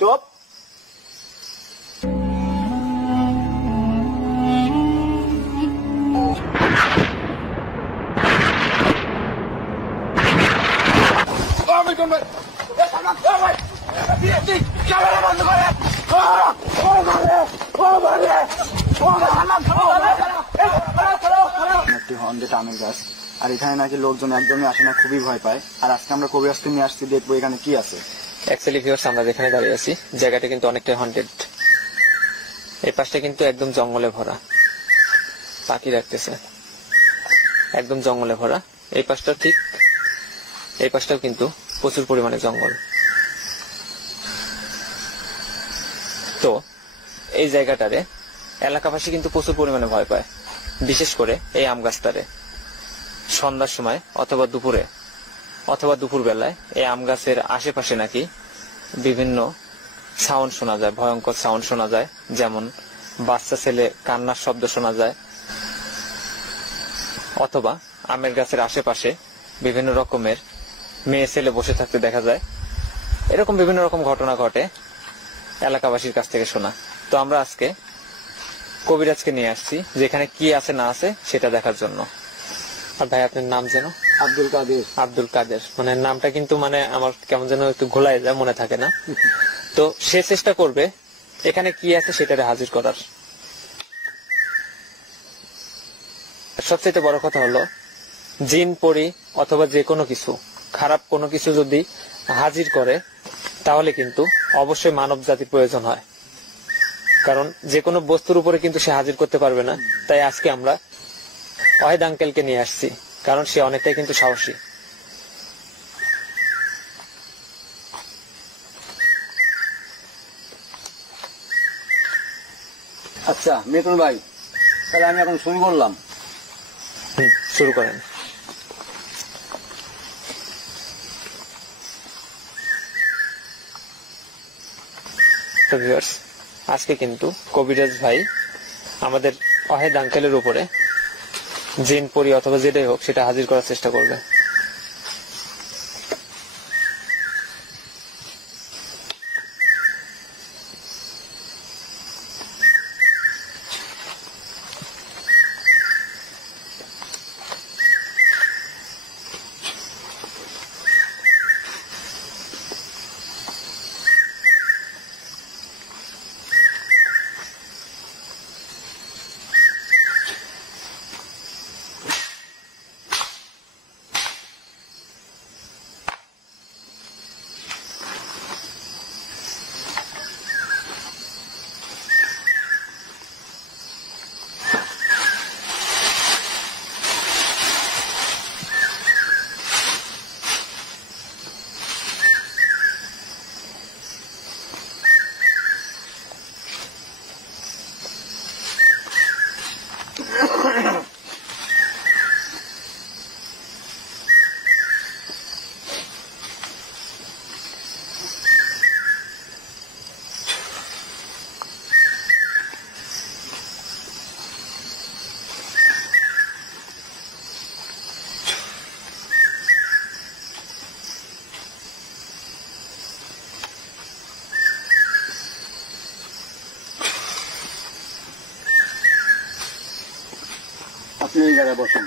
চুপ। হন্ডেড আমের গাছ, আর এখানে নাকি লোকজন একদমই আসে না, খুবই ভয় পায়। আর আজকে আমরা কবিরাজকে নিয়ে আসছি, দেখবো এখানে কি আছে। অ্যাকচুয়ালি ভিউয়ার্স, আমরা যেখানে দাঁড়িয়ে আছি জায়গাটা কিন্তু অনেকটাই হন্টেড। এই পাশটা কিন্তু একদম জঙ্গলে ভরা, পাখি রাখতেছে, একদম জঙ্গলে ভরা। এই পাশটা ঠিক, এই পাশটাও কিন্তু প্রচুর পরিমাণে জঙ্গল। তো এই জায়গাটারে এলাকাবাসী কিন্তু প্রচুর পরিমাণে ভয় পায়, বিশেষ করে এই আম গাছটারে। সন্ধ্যার সময় অথবা দুপুরে অথবা দুপুর বেলায় এই আম গাছের আশেপাশে নাকি বিভিন্ন সাউন্ড শোনা যায়, ভয়ঙ্কর সাউন্ড শোনা যায়। যেমন বাচ্চা ছেলে কান্নার শব্দ শোনা যায়, অথবা আমের গাছের আশেপাশে বিভিন্ন রকমের মেয়ে ছেলে বসে থাকতে দেখা যায়। এরকম বিভিন্ন রকম ঘটনা ঘটে এলাকাবাসীর কাছ থেকে শোনা। তো আমরা আজকে কবিরাজকে নিয়ে আসছি, যেখানে কি আছে না আছে সেটা দেখার জন্য। আর ভাই, আপনার নাম যেন? আব্দুল কাদের। আব্দুল কাদের, মানে নামটা কিন্তু মানে আমার কেমন যেন একটু ঘোলায় যায়, মনে থাকে না। তো সে চেষ্টা করবে এখানে কি আছে সেটারে হাজির করার। সবচেয়ে বড় কথা হলো, জিন পরি অথবা যে কোনো কিছু খারাপ কোনো কিছু যদি হাজির করে, তাহলে কিন্তু অবশ্যই মানব জাতির প্রয়োজন হয়। কারণ যে কোনো বস্তুর উপরে কিন্তু সে হাজির করতে পারবে না। তাই আজকে আমরা ওয়াহিদ আঙ্কেলকে নিয়ে আসছি, কারণ সে অনেকটাই কিন্তু সাহসী। আচ্ছা মিতুল ভাই, তাহলে আমি এখন শুরু করলাম। শুরু করেন। তো ভিউয়ার্স, আজকে কিন্তু কবিরাজ ভাই আমাদের ওয়াহিদ আঙ্কেলের উপরে জিন পরি অথবা যেটাই হোক সেটা হাজির করার চেষ্টা করবে। আপনি এই জায়গায় বসুন।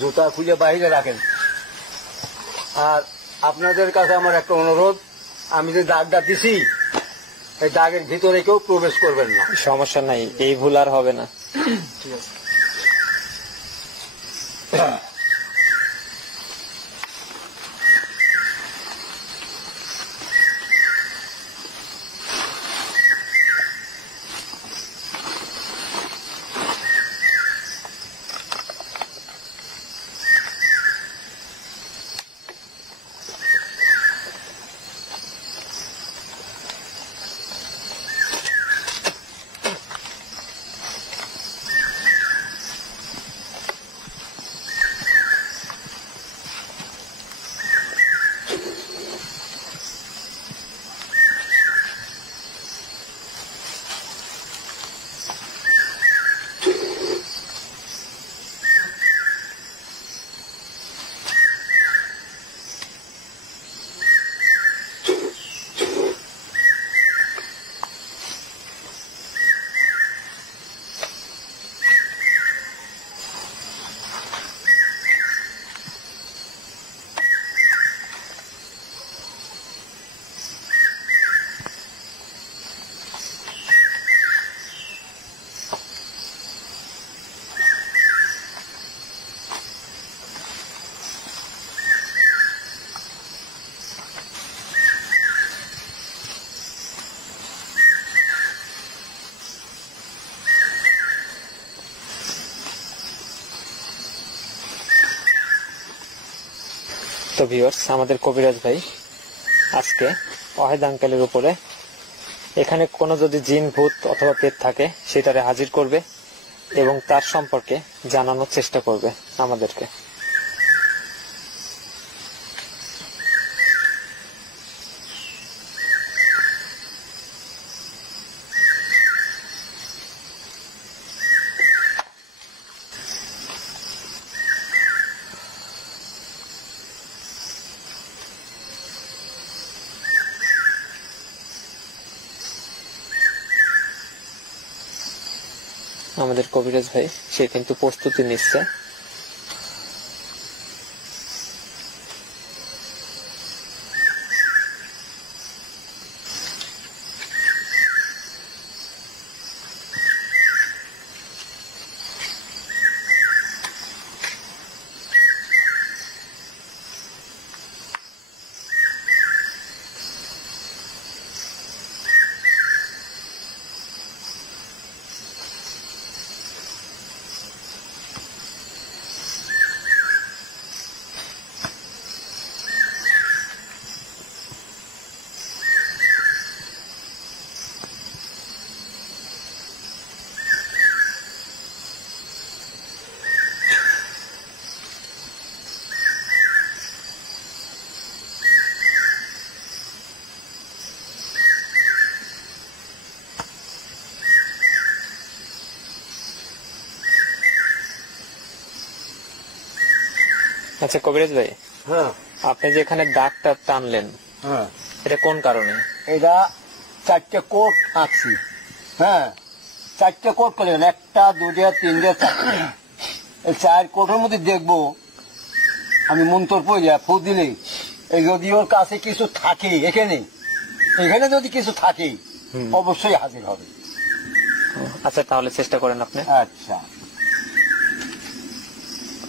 জুতা খুলে বাইরে রাখেন। আর আপনাদের কাছে আমার একটা অনুরোধ, আমি যে দাগটা দিছি এই দাগের ভিতরে কেউ প্রবেশ করবেন না। সমস্যা নাই, এই ভুল আর হবে না। ঠিক আছে। তো ভিউয়ার্স, আমাদের কবিরাজ ভাই আজকে ওয়াহিদ আঙ্কেলের উপরে এখানে কোনো যদি জিন ভূত অথবা পেট থাকে সেটারে হাজির করবে এবং তার সম্পর্কে জানানোর চেষ্টা করবে আমাদেরকে। আমাদের কবিরাজ ভাই সে কিন্তু প্রস্তুতি নিচ্ছে। আচ্ছা কবিরাজ ভাই, হ্যাঁ আপনি যে এখানে দাগটা টানলেন, হ্যাঁ, এটা কোন কারণে? এটা 4টে কোট আঁকছি। হ্যাঁ, 4টে কোট করলেন, 1টা 2টা 3টা 4টে। এই 4 কোটের মধ্যে দেখবো আমি মন্ত্র পড়ে ফু দিলে এই যদি ওর কাছে কিছু থাকে, এখানে যদি কিছু থাকে অবশ্যই হাজির হবে। আচ্ছা তাহলে চেষ্টা করেন আপনি। আচ্ছা,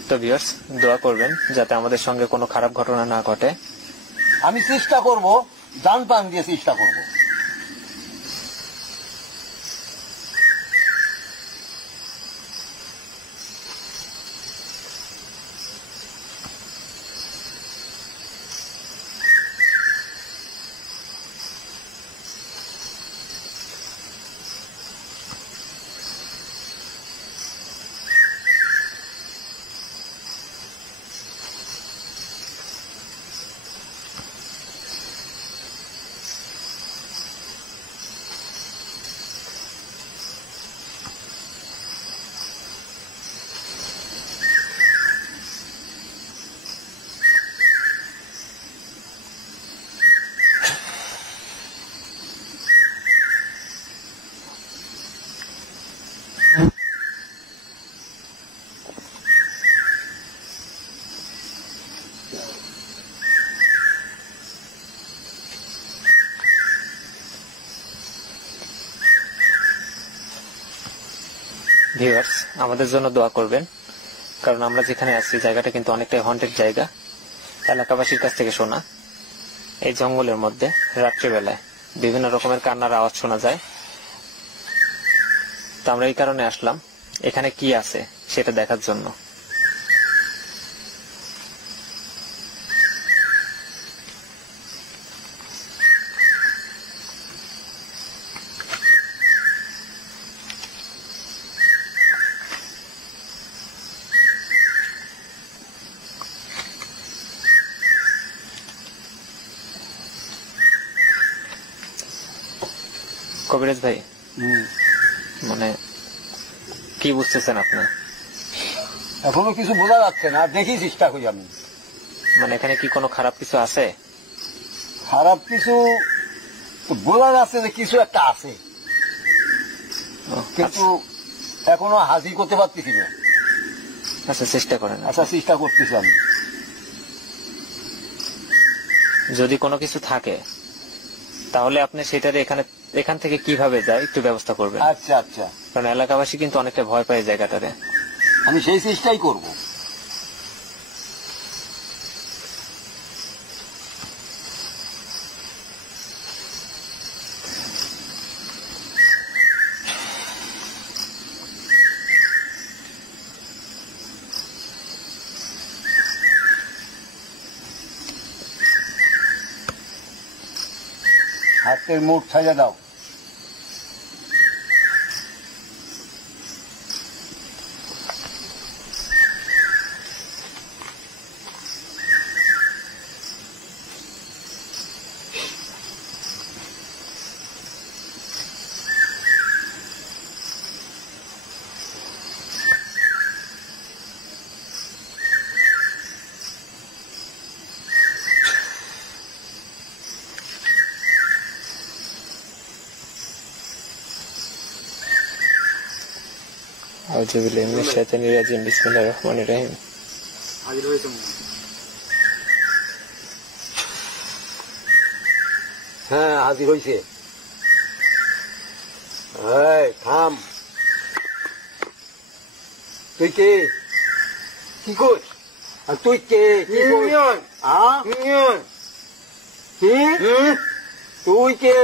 তো ভিউয়ার্স, দোয়া করবেন যাতে আমাদের সঙ্গে কোনো খারাপ ঘটনা না ঘটে। আমি চেষ্টা করব, জান প্রাণ দিয়ে চেষ্টা করব। ভিউয়ার্স, আমাদের জন্য দোয়া করবেন, কারণ আমরা যেখানে আছি জায়গাটা কিন্তু অনেকটাই হন্টেড জায়গা। এলাকাবাসীর কাছ থেকে শোনা, এই জঙ্গলের মধ্যে রাত্রিবেলায় বিভিন্ন রকমের কান্নার আওয়াজ শোনা যায়। তো আমরা এই কারণে আসলাম এখানে কি আছে সেটা দেখার জন্য। কবিরাজ ভাই, মানে কি বুঝতেছেন আপনি? এখনো কিছু বোঝা যাচ্ছে না, দেখি চেষ্টা করি আমি। মানে এখানে কি কোনো খারাপ কিছু আছে? খারাপ কিছু বোঝা যাচ্ছে যে কিছু একটা আছে, কিন্তু এখনো হাজির করতে পারতেছি না। আচ্ছা চেষ্টা করেন। আচ্ছা চেষ্টা করতেছি আমি। যদি কোনো কিছু থাকে তাহলে আপনি সেটারে এখান থেকে কিভাবে যায় একটু ব্যবস্থা করবেন। আচ্ছা আচ্ছা, কারণ এলাকাবাসী কিন্তু অনেকটা ভয় পায় জায়গাটারে। আমি সেই চেষ্টাই করব। হাতের মুঠ সাজা দাও। আউযুবিল্লাহি মিনাশ শাইতানির রাজিম বিসমিল্লাহির রহমানির রহিম। হ্যাঁ হাজির হয়েছে। থাম, তুই কে? কি করছ? আর তুই কে? কি তুই কে?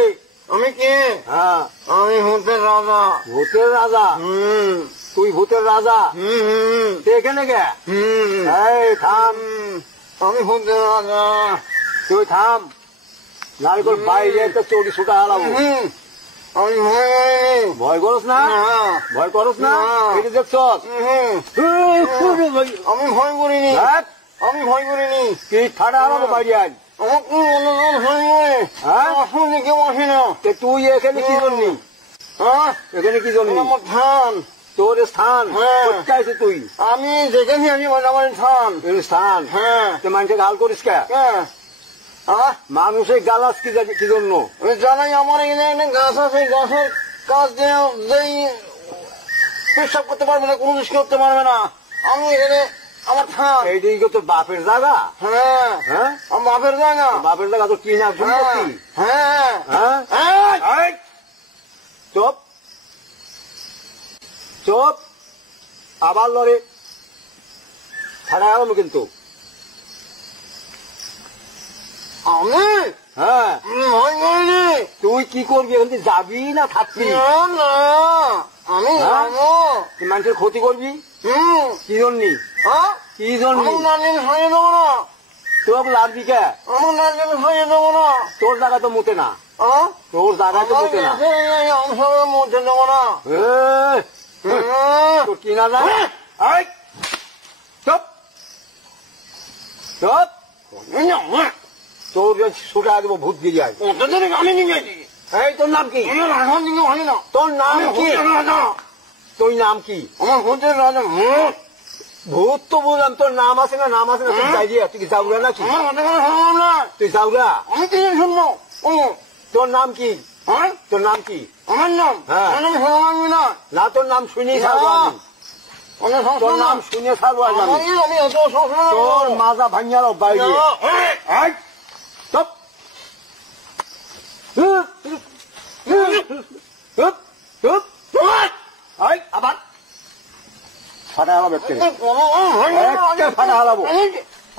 আমি কে? হ্যাঁ আমি ভূতের রাজা। ভূতের রাজা? তুই ভূতের রাজা? তুই এখানে গে? থাম, আমি ভূতের রাজা। তুই থাম, নারকেল বাইরে একটা চোরি ছুটা হারাবো। আমি ভয় করিনি। ভয় করস না? ভয় করস না? এটা দেখছস? আমি ভয় করিনি। আমি ভয় করিনি। কি ঠাডা হারাবো বাইরে আজ? আমাকে মনোযোগ ভয় করে আসলে কেউ আসে না। তুই এখানে কি জন্যি? এখানে কি জন্যি? আমার থান। তোর স্থান কোথায় আছে? তুই আমি দেখেছি আমি আমার থান। স্থান? হ্যাঁ। তুই মানুষকে গাল করিস কে? মানুষের গালাস কি জন্য? জানাই আমার এখানে একটা গাছ আছে, গাছের কাজ দিয়ে পেশাব করতে পারবে না, কোনো কিছু করতে পারবে না। আমি এখানে আমার থান। এইদিকে তোর বাপের জায়গা? হ্যাঁ হ্যাঁ, আমার বাপের জায়গা। বাপের জায়গা তো কি না সম্পত্তি? হ্যাঁ হ্যাঁ। চুপ চুপ, আবার লড়ে ছাড়া আমি কিন্তু। আমি হ্যাঁ ভয় করিনি। তুই কি করবি? এখান থেকে যাবি না থাকবি? না আমি যাবো। তুই মানুষের ক্ষতি করবি? কি জন্যি? কি জন্য? আমার নারকেল খাইয়ে দেবো না। তোর লাড়বি কে? আমার নারকেল খাইয়ে দেবো না। তোর জায়গা তো মুতে না। তোর জায়গা তো মুতে না। আমার মধ্যে দেবো না। তোর কি না জানে? চুপ চুপ, তোর ছুটা দেবো ভূত গিরিয়ায়। আমি নিয়ে গেছি। এই তোর নাম কি? এখন দিকে ভালো না। তোর নাম কি? তোর নাম কি? আমার ভূতের রাজা। ভূত তো বললাম, তোর নাম আছে না? নাম আছে না? তুই যাই দিয়া, তুই কি যাউরা নাকি? তুই যাউরা? আমি কি শুনবো? তোর নাম কি? হ্যাঁ তোর নাম কি? আমার নাম? হ্যাঁ। আমার নাম শুনলাম না। না, তোর নাম শুনেই ছাড়বো আমি। তোর নাম শুনে ছাড়বো আজ আমি। আমি এত সবসময় তোর মাজা ভাঙিয়ার বাইরে। চুপ। চুপ চুপ। আবার ফাটা হালাবো একটা ফাটা হালাবো।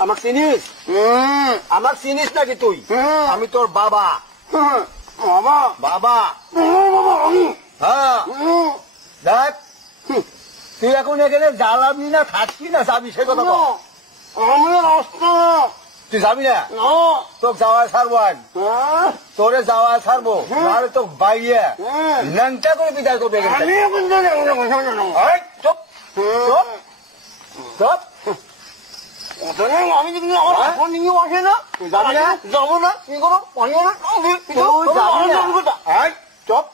আমার চিনিস? আমার চিনিস নাকি তুই? আমি তোর বাবা। বাবা বাবা? বাবা আমি। হ্যাঁ দেখ, তুই এখন এখানে জ্বালাবি না থাকবি না যাবি সে কথা বল। আমি রাস্তা। তুই যাবি না? তোকে যাওয়ায় ছাড়বো আজ। তোরে যাওয়ায় ছাড়বো, নাহলে তোকে বাইরে ল্যাংটা করে বিদায় করবে এখান থেকে। চুপ চুপ চুপ। আমি যদি আমার এখন নিয়ে আসে না, তুই যাবি না? যাবো না। কি করো? তুই যাবি না? চুপ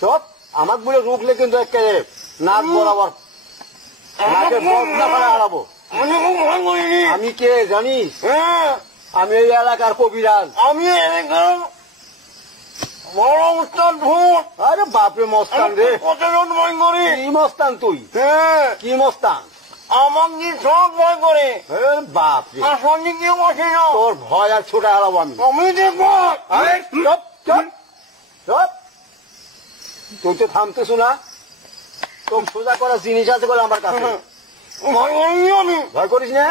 চুপ। আমার বলে রুখলে কিন্তু একেবারে নাক বরাবর নাকের বদনা করে হারাবো। আমি কে জানিস? আমি এই এলাকার কবিরাজ। আমি এলাকার বড় উস্তাদ ভূত। আরে বাপরে মস্তান রে। কতজন ভয় করি? কি মস্তান তুই? কি মস্তান? আমাকে সব ভয় করে। বাপরে, আসলে কেউ আসে না। তোর ভয় আর ছোটা হারাবো আমি। আমি দেখবো। চুপ চুপ চুপ। তুই তো থামতেছ না। তোর সোজা করার জিনিস আছে বলে আমার কাছে। ভয় করিনি আমি। ভয় করিস না?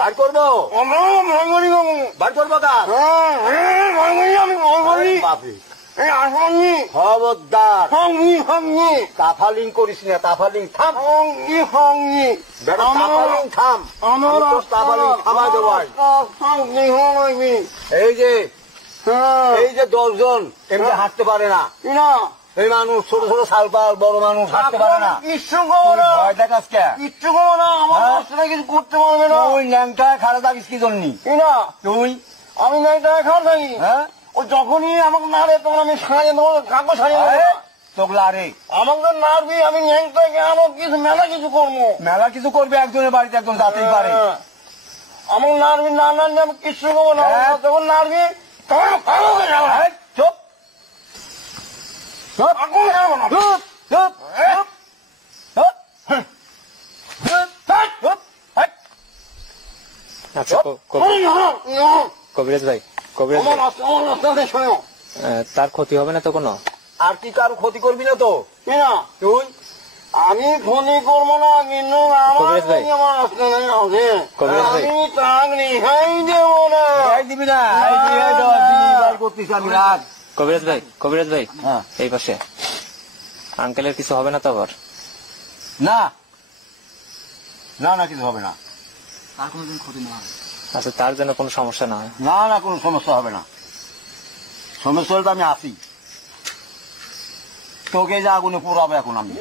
ভার করবো। আমরা ভয় করি বাবু। ভার করবো কাজ? ভয় করি আমি। ভয় করি। বাপরে, এই আসঙ্গি খবরদার সঙ্গী সঙ্গী তাফালিং করিস না। তাফালিং থাম। সঙ্গী সঙ্গী বেটা, তাফালিং থাম। আমার আমি তোর তাফালিং থামাই দেবো আজ। সঙ্গী হলাইবি। এই যে এই যে 10 জন এমনি হাঁটতে পারে না, না এই মানুষ ছোট ছোট সালপাল, বড় মানুষ হাঁটতে পারে না। কিচ্ছু করবো না, ভয় দেখাস কে? কিচ্ছু করবো না, আমার হ্যাঁ? রাস্তাটা কিছু করতে পারবে না। তুই ন্যাংটা খাড়া থাকিস কি জন্যি? না তুই আমি মেয়েটা খাওয়া থাকি, হ্যাঁ ও যখনই আমাকে নাড়ে তখন আমি সারিয়ে দেবো, কাকু সারিয়ে দেবো। তোগলা রে আমাকে নাড়বি, আমি ন্যাংটাকে আরো কিছু মেলা কিছু করবো। মেলা কিছু করবে, একজনের বাড়িতে একজন যাতেই পারে। হ্যাঁ। আমাকে নাড়বি, না নাড়লে আমি কিচ্ছু করবো না। হ্যাঁ। যখন নাড়বি তখন কাকু যাবো। এই, চুপ চুপ কাকু যাবো না। চুপ চুপ চুপ চুপ চুপ চুপ। এই, আচ্ছা কবিরাজ ভাই, কবিরাজ আমার ভাই, রাস্তাতে শোনো, তার ক্ষতি হবে না তো কোনো? আর কি কারো ক্ষতি করবি না তো না তুই? আমি ফোনই করবো না, কিন্তু আমার কবিরাজ ভাই। যদি আমার রাস্তা নেই আছে, কবিরাজ ভাই। আমি তাক রেহাই দেবো না। এই দিবি না, এই দিয়ে দেওয়া বার করতিস আমি রাগ। কবিরাজ ভাই, কবিরাজ ভাই, হ্যাঁ। এই পাশে আঙ্কেলের কিছু হবে না তো আবার? না না না, কিছু হবে না। আচ্ছা, তার জন্য কোনো সমস্যা না হয়? না না, কোনো সমস্যা হবে না। সমস্যা হলে তো আমি আসি, তোকে যে আগুনে পোড়াবো এখন আমি।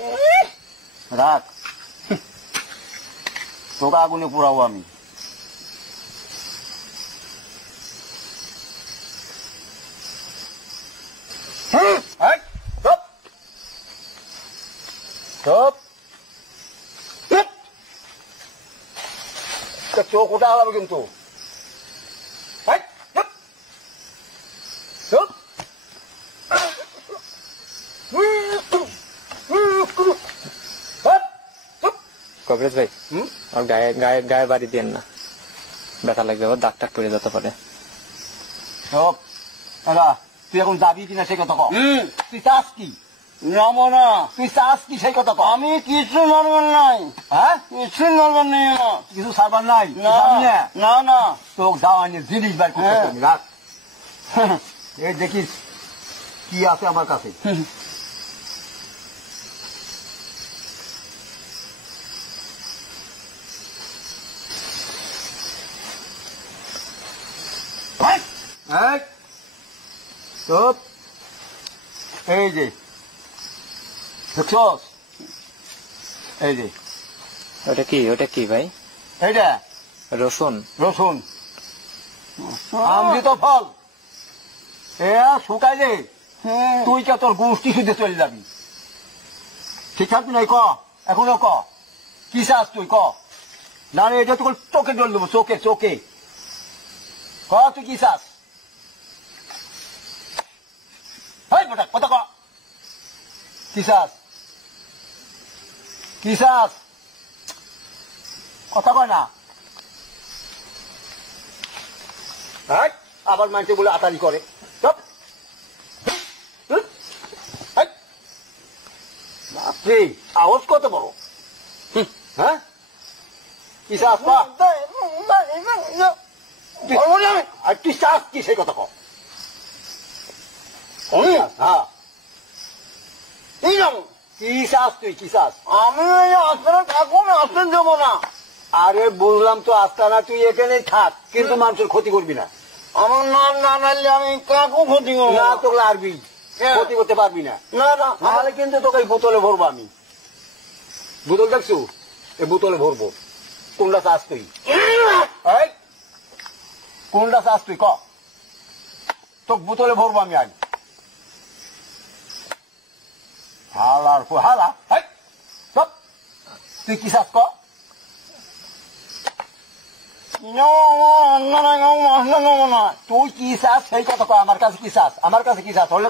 রাখ, তোকে আগুনে পোড়াবো আমি। এই, চুপ চুপ চুপ। তোর চোখ ওটা হারাবে কিন্তু। এই, চুপ চুপ। কবিরাজ ভাই, হুম? আর গায়ে গায়ে গায়ে বাড়ি দেন না, ব্যথা লাগবে, আবার দাগ টাক পড়ে যেতে পারে। চুপ। দাদা, তুই এখন যাবি কিনা সেই কথা কও। তুই চাস কি? যাবো না, তুই চাস কি সেই কথা কও। আমি কিছু নড়বার নাই, হ্যাঁ, কিছু নড়বার নেই না। কিছু সারবার নাই? না যাবি না? না না, তোকে যাওয়ানি জিনিস বার করতে হ্যাঁ। হবে, রাখ। এই দেখিস কি আছে আমার কাছে। এই, চুপ। এই যে দেখছস, এই যে ওটা কি, ওটা কি ভাই? এইটা রসুন? রসুন, আমৃত ফল। এ শুকাইলে তুই কে তোর গোষ্ঠী শুধু চলে যাবি। ঠিক থাকবি নাই? ক এখনো ক, কি চাস তুই? ক না রে, এটা তোর চোখে জল দেবো, চোখে চোখে। ক তুই কি চাস? কথা ক, কি চাস? কি চাস? কথা কয় না। হ্যাঁ, আবার মানুষে বলে আতারি করে। চুপ। বাপরে, আওয়াজ কত বড়। হ্যাঁ, কি চাস? আর তুই চাস কি সেই কথা কও। হ্যাঁ, কি চাস তুই? কি চাস? আমি আসলে থাকবো না, আসতে দেবো না। আরে বুঝলাম তো, আস্তানা তুই এখানেই থাক, কিন্তু মানুষের ক্ষতি করবি না। আমার নাম না নাড়লে আমি কাকু ক্ষতি করবো না না। তোকে আরবি ক্ষতি করতে পারবি না। না না, নাহলে কিন্তু তোকে এই বোতলে ভরবো আমি। বোতল দেখছু? এই বোতলে ভরবো। কোনটা চাস তুই? এই, কোনটা চাস তুই? ক, তোকে বোতলে ভরবো আমি আজ। হালার হালা। এই, চুপ। তুই কি চাস? ক। তুই কি চাস সেই কথা কয়। আমার কাছে কি চাস? আমার কাছে কি চাস? হলে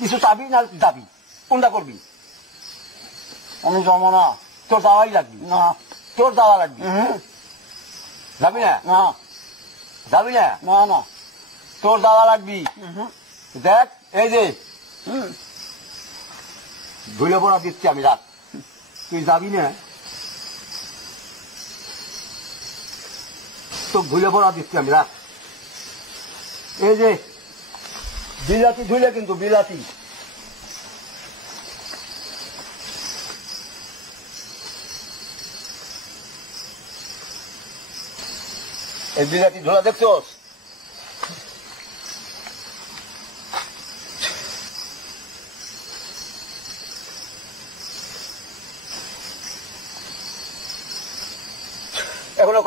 কিছু চাবি না যাবি? কোনটা করবি? আমি যাবো না। তোর যাওয়াই লাগবি। না, তোর যাওয়া লাগবি। যাবি না? না যাবি না? না না, তোর যাওয়া লাগবি। দেখ, এই যে ধুলে পড়া দিচ্ছি আমি, রাখ। তুই যাবি না? তো ধুলে পড়া দিচ্ছি আমি, রাখ। এই যে বিলাতি ধুলে, কিন্তু বিলাতি। এই বিলাতি ধুলা দেখছোস?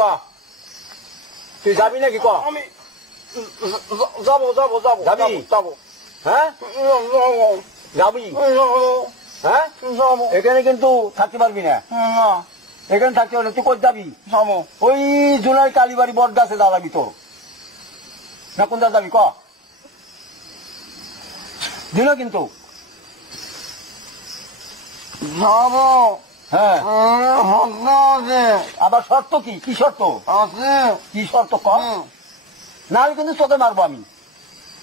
ক তুই যাবি নাকি ক আমি যাবো যাবো যাবো যাবি? যাবো হ্যাঁ যাবি হ্যাঁ যাবো এখানে কিন্তু থাকতে পারবি না না এখানে থাকতে পারবি না। তুই কোথায় যাবি যাবো ওই জুলাই কালীবাড়ি বট গাছে দাঁড়াবি তোর না কোনটা যাবি ক দিল কিন্তু যাবো হ্যাঁ আছে আবার শর্ত কি কি শর্ত আছে কি শর্ত ক না আমি কিন্তু চোখে মারবো আমি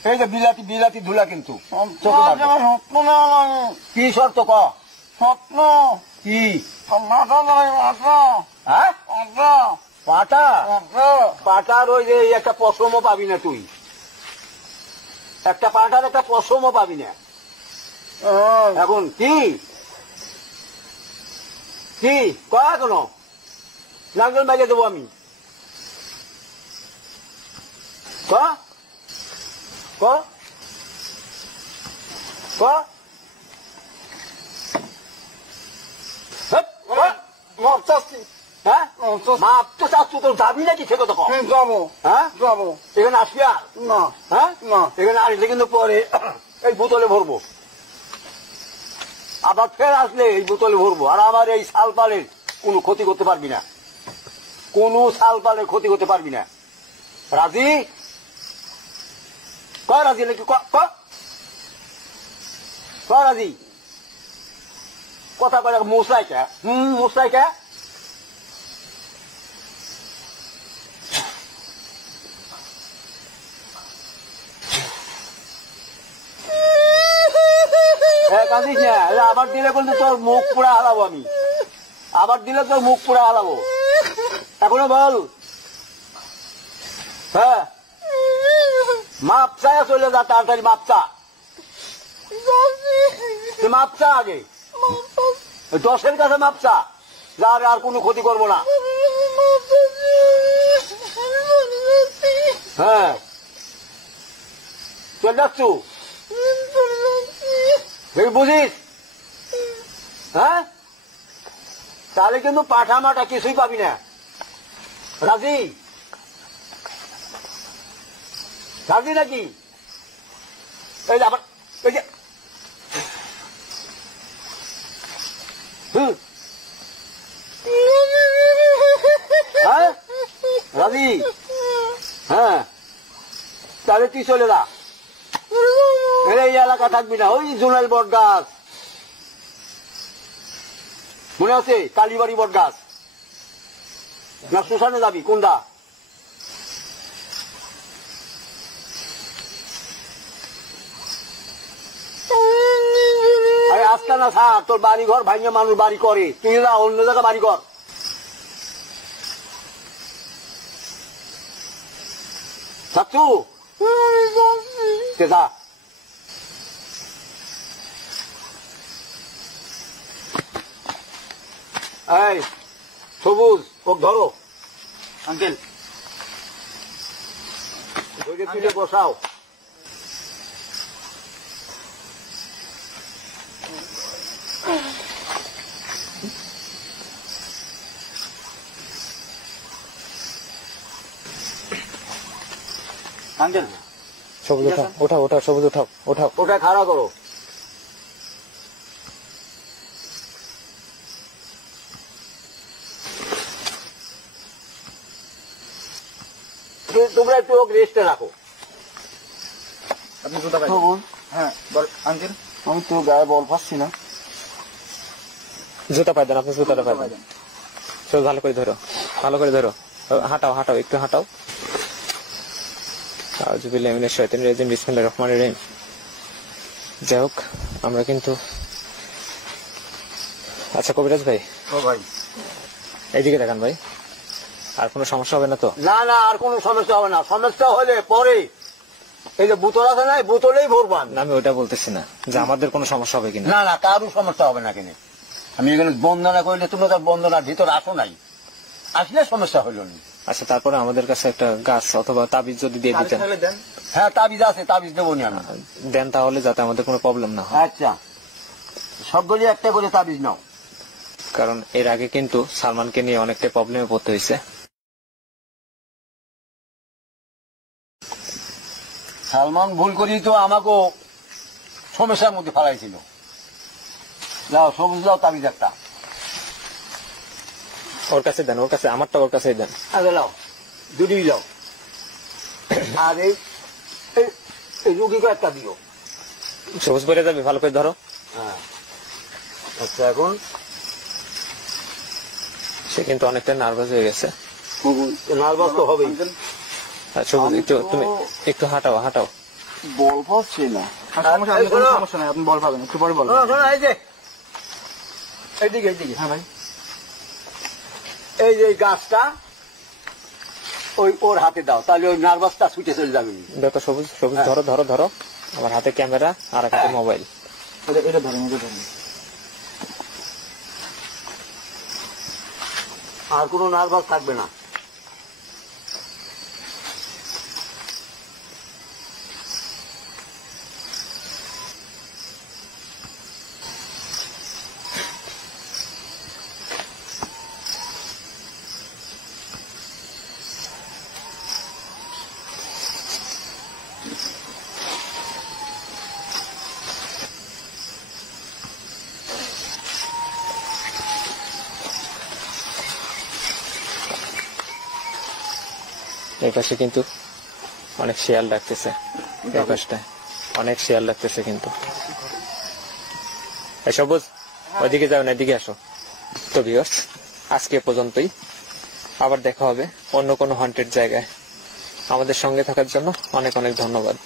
এই যে বিলাতি বিলাতি ধুলা কিন্তু চোখে মারবো স্বপ্ন নেওয়া লাগে কি শর্ত ক স্বপ্ন কি মাথা নাই মাথা হ্যাঁ মাথা পাটা মাথা পাটার ওই যে একটা পশমও পাবি না তুই একটা পাটার একটা পশমও পাবি না এখন কি কি কয়া এখনো নাঙ্গল বাজে দেবো আমি ক ক ক হেৎ, ক। হ্যাঁ মাপ তো চাচ্ছু তোর যাবি নাকি সে কথা ক যাবো হ্যাঁ যাবো এখানে আসবি আর না হ্যাঁ না এখানে আসলে কিন্তু পরে এই বোতলে ভরবো আবার ফের আসলে এই বোতলে ভরবো আর আমার এই শালপালের কোনো ক্ষতি করতে পারবি না কোনো শালপালের ক্ষতি করতে পারবি না রাজি ক রাজি নাকি ক রাজি কথা কয় মশাই কে মশাই কে কাঁদিস না আবার দিলে কিন্তু তোর মুখ পুরা হালাবো আমি আবার দিলে তোর মুখ পুরা হালাবো এখনো বল হ্যাঁ মাপচা চলে যা তাড়াতাড়ি মাপচা তুই মাপচা আগে 10-এর কাছে মাপচা যা আর কোনো ক্ষতি করবো না হ্যাঁ চল যাচ্ছু বুঝিস হ্যাঁ তাহলে কিন্তু পাঠা মাটা কিছুই পাবি না রাজি রাজি নাকি এই যে আবার এই যে হ্যাঁ রাজি হ্যাঁ তাহলে তুই চলে যা এই এলাকা থাকবি না ওই জোনাল বট গাছ মনে আছে কালীবাড়ি বট গাছ না শ্মশানে যাবি কোনটা আরে আজকে না থাক তোর বাড়ি ঘর ভাঙে মানুষ বাড়ি করে তুই যা অন্য জায়গা বাড়ি কর চাচ্ছু যা এই সবুজ ও ধরো আঙ্কেল তুলে বসাও আঙ্কেল সবুজ ওঠাও সবুজ ওঠাও ওটা খাড়া করো তোমরা একটু রেস্টে রাখো আপনি জুতা পাইছেন হ্যাঁ বল আঙ্কেল আমি তো গায়ে বল পাচ্ছি না জুতা পাই দেন আপনি জুতাটা পাই দেন সব ভালো করে ধরো হাঁটাও একটু হাঁটাও আউযুবিল্লাহি মিনাশ শাইতানির রাজিম বিসমিল্লাহির রহমানির রহিম যাই হোক আমরা কিন্তু আচ্ছা কবিরাজ ভাই ও ভাই এইদিকে দেখান ভাই আর কোনো সমস্যা হবে না তো না আর কোনো সমস্যা হবে না সমস্যা হলে পরে এই যে বোতল আছে না বোতলেই ভরবান না আমি ওইটা বলতেছি না যে আমাদের কোনো সমস্যা হবে কিনা না কারো সমস্যা হবে না কিনে আমি এখানে বন্দনা করলে তুমি তার বন্দনার ভিতর আসো নাই আসলে সমস্যা হইল না আচ্ছা তারপরে আমাদের কাছে একটা গাছ অথবা তাবিজ যদি দিয়ে দিতেন হ্যাঁ তাবিজ আছে তাবিজ দেবো নি আমি দেন তাহলে যাতে আমাদের কোনো প্রবলেম না হয় আচ্ছা সবগুলি একটা করে তাবিজ নাও কারণ এর আগে কিন্তু সালমানকে নিয়ে অনেকটা প্রবলেমে পড়তে হয়েছে সালমান ভুল করি তো আমাকে সমস্যার মধ্যে ফেলাইছিল। যাও সবুজ লাও তাবিজ একটা। ওর কাছে দেন, ওর কাছে, আমারটা ওর কাছেই দেন। আগে লাও, দুটি লাও। আর এই রুগীকে একটা দিও। সবুজ পরে যাবে, ভালো করে ধরো। হ্যাঁ, আচ্ছা এখন সে কিন্তু অনেকটা নার্ভাস হয়ে গেছে। নার্ভাস তো হবেই। সবুজ একটু তুমি একটু হাঁটাও, হাঁটাও। বল পাচ্ছি না। সমস্যা নাই, আপনি বল পাবেন, একটু পরে বল। এই যে এইদিকে এইদিকে। হ্যাঁ ভাই, এই যে এই গাছটা ওর হাতে দাও, তাহলে ওই নার্ভাসটা ছুটে চলে যাবে। দেখো সবুজ, সবুজ ধরো ধরো ধরো। আমার হাতে ক্যামেরা আর একটা মোবাইল। এটা ধরেন, এটা ধরেন। আর কোনো নার্ভাস থাকবে না। এই পাশে কিন্তু অনেক শিয়াল ডাকতেছে, এই পাশটায় অনেক শিয়াল ডাকতেছে কিন্তু। এই সবুজ ওইদিকে যাও না, এদিকে আসো। তো ভিউয়ার্স, আজকে পর্যন্তই, আবার দেখা হবে অন্য কোনো হন্টেড জায়গায়। আমাদের সঙ্গে থাকার জন্য অনেক অনেক ধন্যবাদ।